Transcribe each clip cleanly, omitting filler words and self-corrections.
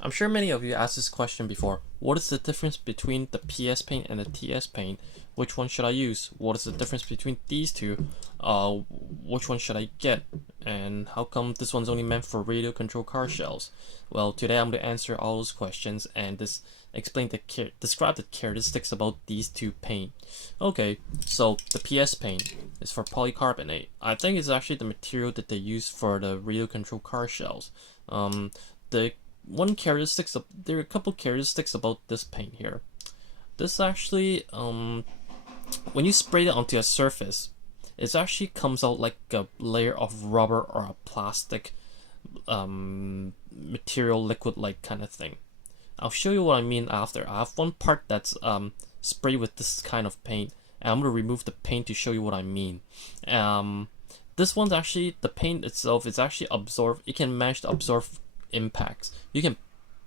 I'm sure many of you asked this question before. What is the difference between the PS Paint and the TS Paint? Which one should I use? What is the difference between these two? Which one should I get? And how come this one's only meant for radio control car shells? Well, today I'm going to answer all those questions and describe the characteristics about these two paint. Okay, so the PS Paint is for polycarbonate. I think it's actually the material that they use for the radio control car shells. The one characteristics of there are a couple characteristics about this paint here. This actually, when you spray it onto a surface, it actually comes out like a layer of rubber or a plastic material, liquid-like kind of thing. I'll show you what I mean after. I have one part that's sprayed with this kind of paint, and I'm gonna remove the paint to show you what I mean. This one's actually, the paint itself is actually absorb. It can manage to absorb impacts. You can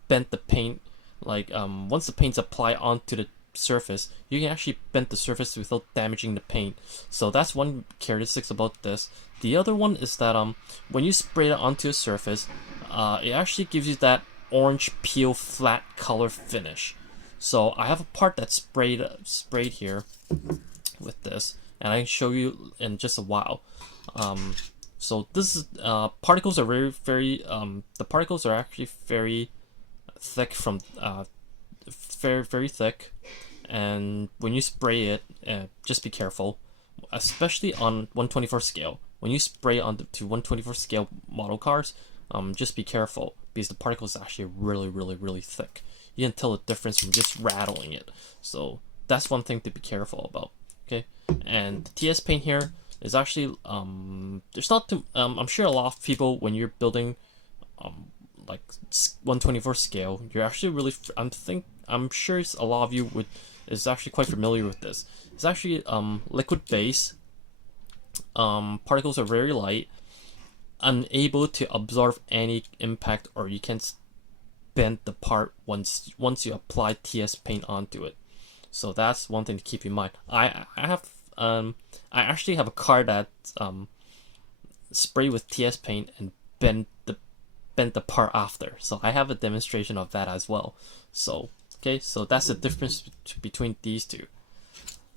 bend the paint, like once the paint's applied onto the surface, you can actually bend the surface without damaging the paint. So that's one characteristic about this. The other one is that when you spray it onto a surface, it actually gives you that orange peel flat color finish. So I have a part that's sprayed here with this, and I can show you in just a while. So this is particles are very the particles are actually very thick from very thick, and when you spray it, just be careful, especially on 124 scale. When you spray on to 124 scale model cars, just be careful because the particles are actually really thick. You can tell the difference from just rattling it. So that's one thing to be careful about. Okay, and the TS paint here is actually there's not too I'm sure a lot of people, when you're building like 124 scale, you're actually really I'm sure a lot of you is actually quite familiar with this. It's actually liquid base. Particles are very light, unable to absorb any impact, or you can't bend the part once you apply TS paint onto it. So that's one thing to keep in mind. I actually have a car that spray with TS paint and bend the part after. So I have a demonstration of that as well. So okay, so that's the difference between these two.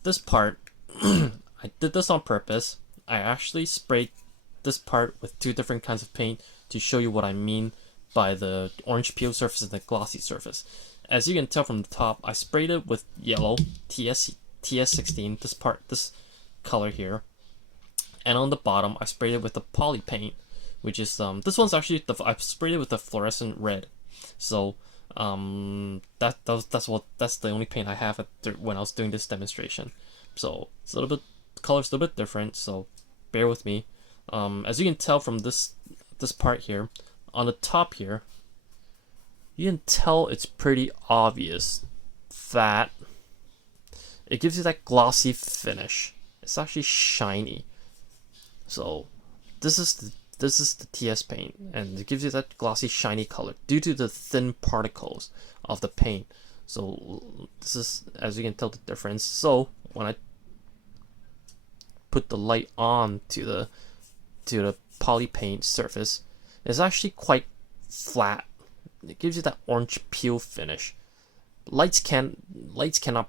This part, I did this on purpose. I actually sprayed this part with two different kinds of paint to show you what I mean by the orange peel surface and the glossy surface. As you can tell from the top, I sprayed it with yellow TS16, this color here, and on the bottom I sprayed it with the poly paint, which is this one's actually I sprayed it with the fluorescent red. So that's the only paint I have when I was doing this demonstration. So it's a little bit, the color's a little bit different, so bear with me. As you can tell from this part here, on the top here, you can tell it's pretty obvious that it gives you that glossy finish. It's actually shiny. So this is the TS paint, and it gives you that glossy shiny color due to the thin particles of the paint. So this is, as you can tell, the difference. So when I put the light on to the poly paint surface, it's actually quite flat. It gives you that orange peel finish. Lights cannot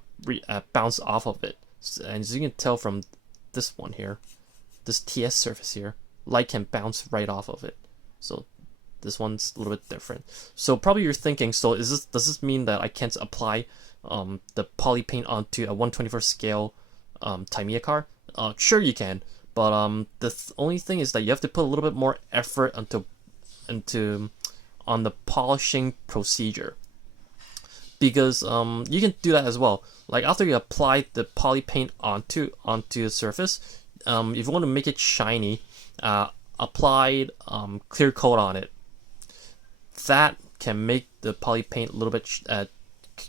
bounce off of it, and as you can tell from this one here, this TS surface here, light can bounce right off of it. So this one's a little bit different. So probably you're thinking, so does this mean that I can't apply the poly paint onto a 124 scale Tamiya car? Sure you can, but the only thing is that you have to put a little bit more effort on the polishing procedure, because you can do that as well. Like after you apply the poly paint onto the surface, if you want to make it shiny, apply clear coat on it. That can make the poly paint a little bit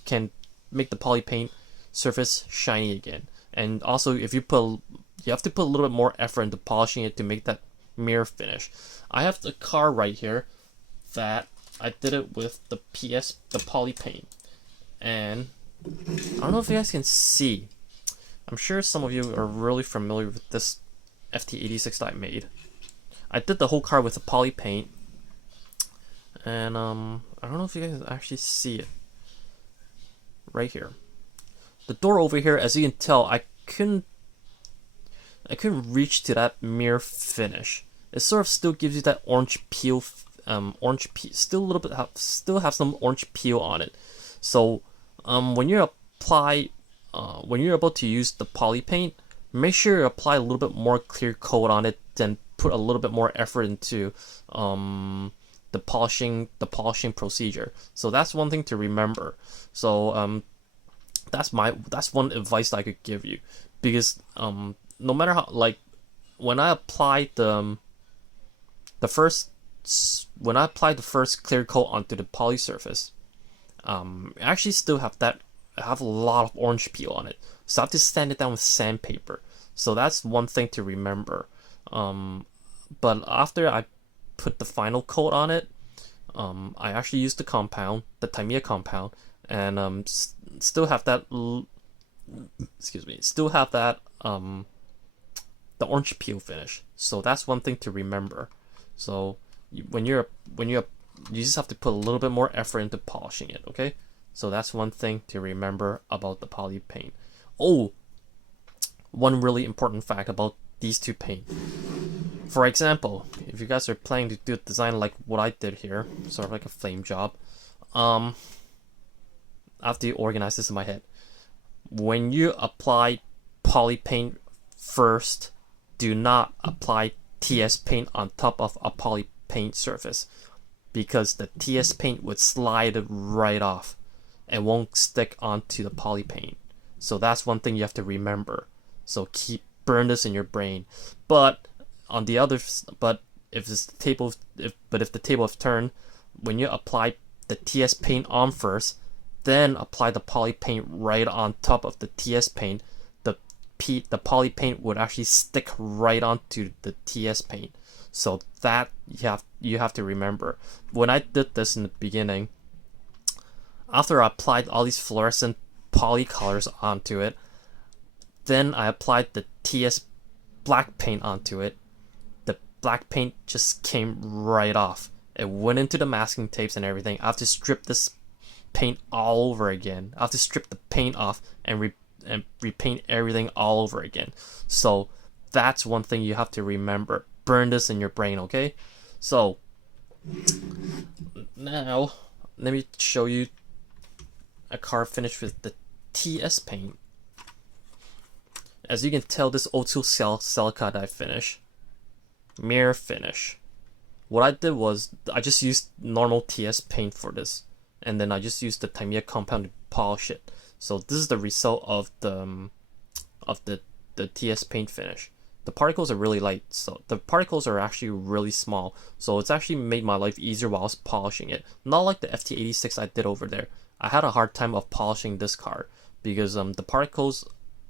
can make the poly paint surface shiny again. And also, if you have to put a little bit more effort into polishing it to make that mirror finish. I have the car right here that I did it with the poly paint, and I don't know if you guys can see. I'm sure some of you are really familiar with this FT86 that I made. I did the whole car with the poly paint, and I don't know if you guys actually see it right here. The door over here, as you can tell, I couldn't reach to that mirror finish. It sort of still gives you that orange peel, still a little bit, still have some orange peel on it. So, when you apply, when you're about to use the poly paint, make sure you apply a little bit more clear coat on it, then put a little bit more effort into, the polishing procedure. So that's one thing to remember. So, that's one advice that I could give you, because no matter how, like, when I applied the first clear coat onto the poly surface, I actually still have a lot of orange peel on it, so I have to sand it down with sandpaper. So that's one thing to remember. But after I put the final coat on it, I actually used the Tamiya compound, and still have that the orange peel finish. So that's one thing to remember. So you just have to put a little bit more effort into polishing it, okay? So that's one thing to remember about the poly paint. Oh, one really important fact about these two paint. For example, if you guys are planning to do a design like what I did here, sort of like a flame job, I have to organize this in my head. When you apply poly paint first, do not apply TS paint on top of a poly paint surface, because the TS paint would slide right off and won't stick onto the poly paint. So that's one thing you have to remember. So burn this in your brain. But on the other, if the table of turn, when you apply the TS paint on first, then apply the poly paint right on top of the TS paint, the poly paint would actually stick right onto the TS paint. So that you have to remember. When I did this in the beginning, after I applied all these fluorescent poly colors onto it, then I applied the TS black paint onto it. The black paint just came right off. It went into the masking tapes and everything. I have to strip this paint all over again. I have to strip the paint off and repaint everything all over again. So that's one thing you have to remember. Burn this in your brain, okay? So now let me show you a car finished with the TS paint. As you can tell, this O2 cell cut I finished, mirror finish. What I did was I just used normal TS paint for this, and then I just used the Tamiya compound to polish it. So this is the result of the TS paint finish. The particles are really light, so the particles are actually really small. So it's actually made my life easier while I was polishing it. Not like the FT86 I did over there. I had a hard time of polishing this car because the particles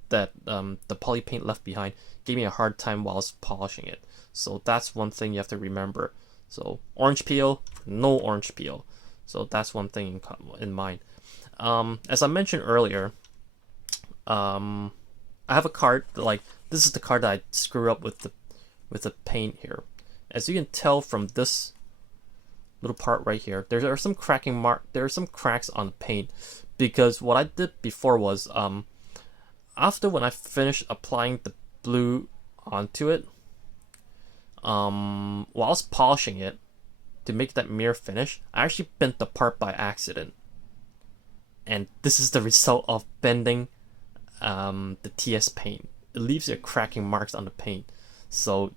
that the poly paint left behind gave me a hard time while I was polishing it. So that's one thing you have to remember. So orange peel, no orange peel. So that's one thing in mind. As I mentioned earlier, I have a card, like this is the card that I screw up with the paint here. As you can tell from this little part right here, there are some cracks on the paint, because what I did before was after when I finished applying the blue onto it, while I was polishing it to make that mirror finish, I actually bent the part by accident. And this is the result of bending the TS paint. It leaves your cracking marks on the paint. So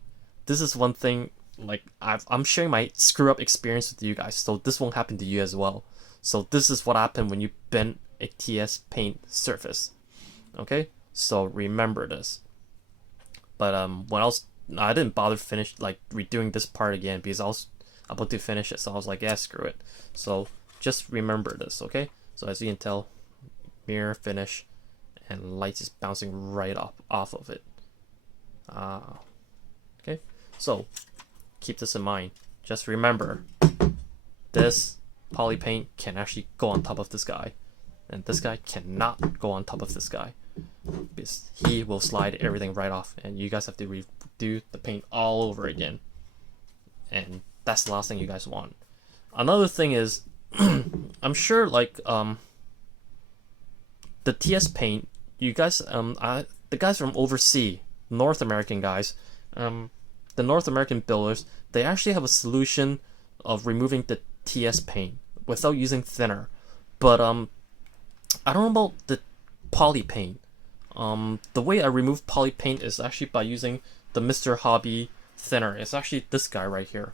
this is one thing, like I'm sharing my screw up experience with you guys, so this won't happen to you as well. So this is what happened when you bend a TS paint surface. Okay, so remember this. But I didn't bother redoing this part again because I was about to finish it. So I was like, yeah, screw it. So just remember this, okay? So as you can tell, mirror finish, and light is bouncing right off of it. Okay, so keep this in mind. Just remember, this poly paint can actually go on top of this guy, and this guy cannot go on top of this guy, because he will slide everything right off, and you guys have to redo the paint all over again, and that's the last thing you guys want. Another thing is, I'm sure like the TS paint, you guys the guys from overseas, North American guys, um the North American builders, they actually have a solution of removing the TS paint without using thinner. But I don't know about the poly paint. The way I remove poly paint is actually by using the Mr. Hobby thinner. It's actually this guy right here.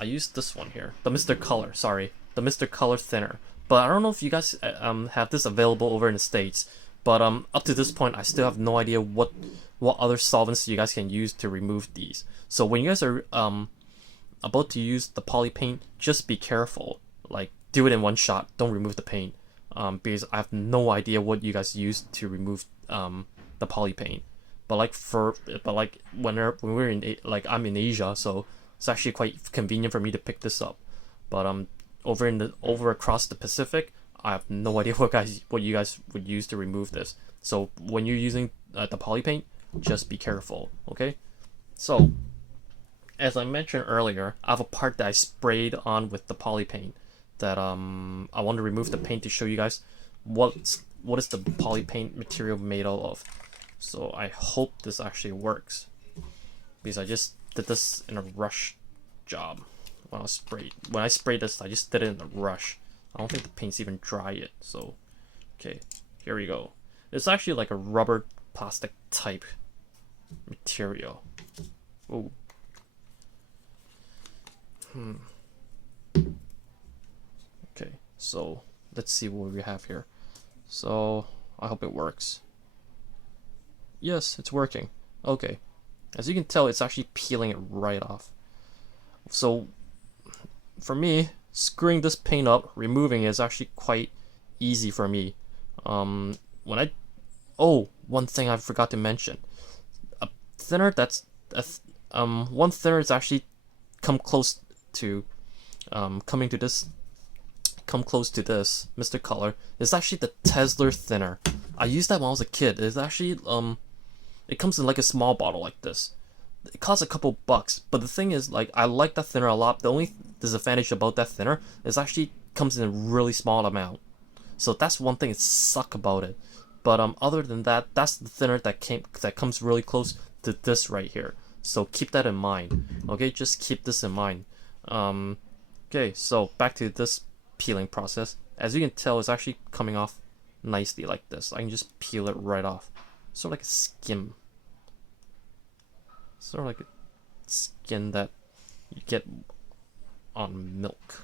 I used this one here, the Mr. Color. Sorry, the Mr. Color thinner. But I don't know if you guys have this available over in the States. But up to this point, I still have no idea what other solvents you guys can use to remove these. So when you guys are about to use the poly paint, just be careful. Like, do it in one shot. Don't remove the paint. Because I have no idea what you guys use to remove the poly paint. But like when we're in, like, I'm in Asia, so it's actually quite convenient for me to pick this up. But over across the Pacific, I have no idea what you guys would use to remove this. So when you're using the poly paint, just be careful. Okay. So as I mentioned earlier, I have a part that I sprayed on with the poly paint that I want to remove the paint to show you guys what is the poly paint material made out of. So I hope this actually works, because I just did this in a rush job. When I sprayed this, I just did it in a rush. I don't think the paint's even dry yet. So okay, here we go. It's actually like a rubber plastic type material. Oh. Okay, so let's see what we have here. So I hope it works. Yes, it's working. Okay, as you can tell, it's actually peeling it right off. So for me, screwing this paint up, removing it is actually quite easy for me. One thing I forgot to mention: a thinner one thinner is actually come close to come close to this Mr. Color. It's actually the Tesla thinner. I used that when I was a kid. It's actually it comes in like a small bottle like this. It costs a couple bucks, but the thing is, like, I like that thinner a lot. The only disadvantage about that thinner is actually comes in a really small amount. So that's one thing that sucks about it. But other than that, that's the thinner that comes really close to this right here. So keep that in mind. Okay, just keep this in mind. Okay, so back to this peeling process. As you can tell, it's actually coming off nicely like this. I can just peel it right off. Sort of like a skim. Sort of like a skin that you get on milk.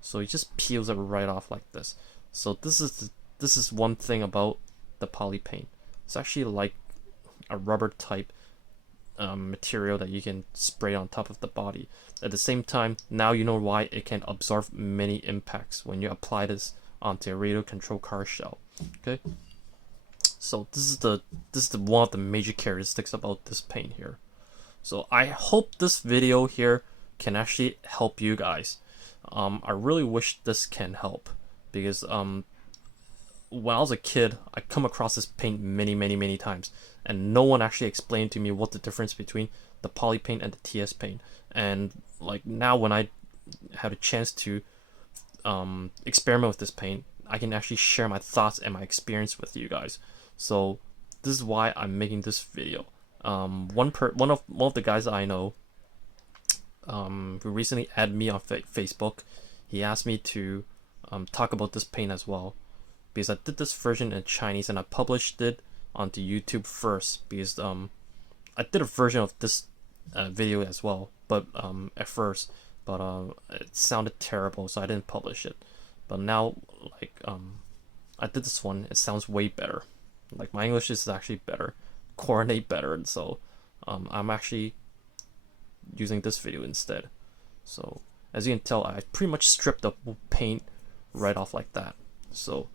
So it just peels it right off like this. So this is one thing about the poly paint. It's actually like a rubber type material that you can spray on top of the body. At the same time, now you know why it can absorb many impacts when you apply this onto a radio control car shell. Okay, so this is the one of the major characteristics about this paint here. So I hope this video here can actually help you guys. I really wish this can help, because when I was a kid, I come across this paint many times, and no one actually explained to me what the difference between the poly paint and the TS paint. And like now, when I had a chance to experiment with this paint, I can actually share my thoughts and my experience with you guys. So this is why I'm making this video. One of the guys that I know, who recently added me on Facebook, he asked me to talk about this paint as well, because I did this version in Chinese and I published it onto YouTube first, because I did a version of this video as well, but at first, but it sounded terrible, so I didn't publish it. But now, like, I did this one, it sounds way better. Like, my English is actually better, coordinate better, and so I'm actually using this video instead. So as you can tell, I pretty much stripped the paint right off like that. So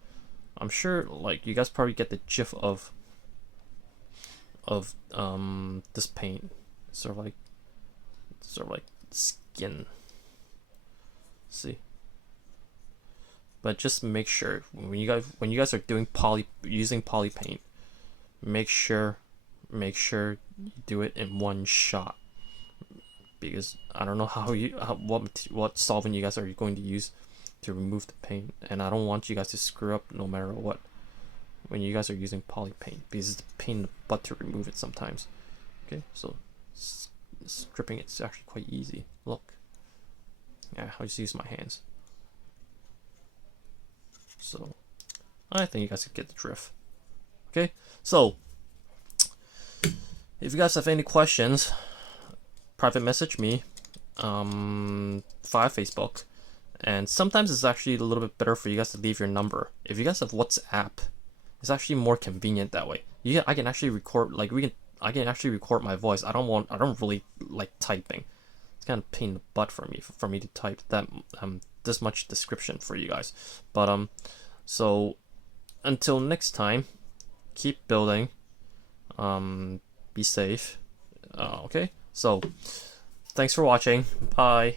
I'm sure, like, you guys probably get the gist of this paint. Sort of like skin. See, but just make sure when you guys are doing using poly paint, make sure you do it in one shot, because I don't know what solvent you guys are going to use to remove the paint, and I don't want you guys to screw up no matter what when you guys are using poly paint, because it's a pain in the butt to remove it sometimes. Okay, so stripping it's actually quite easy. Look, yeah, I'll just use my hands. So I think you guys can get the drift. Okay, so if you guys have any questions, private message me via Facebook. And sometimes it's actually a little bit better for you guys to leave your number. If you guys have WhatsApp, it's actually more convenient that way. I can actually record, like I can actually record my voice. I don't really like typing. It's kind of pain in the butt for me to type that this much description for you guys. But so until next time, keep building. Be safe. Okay. So thanks for watching. Bye.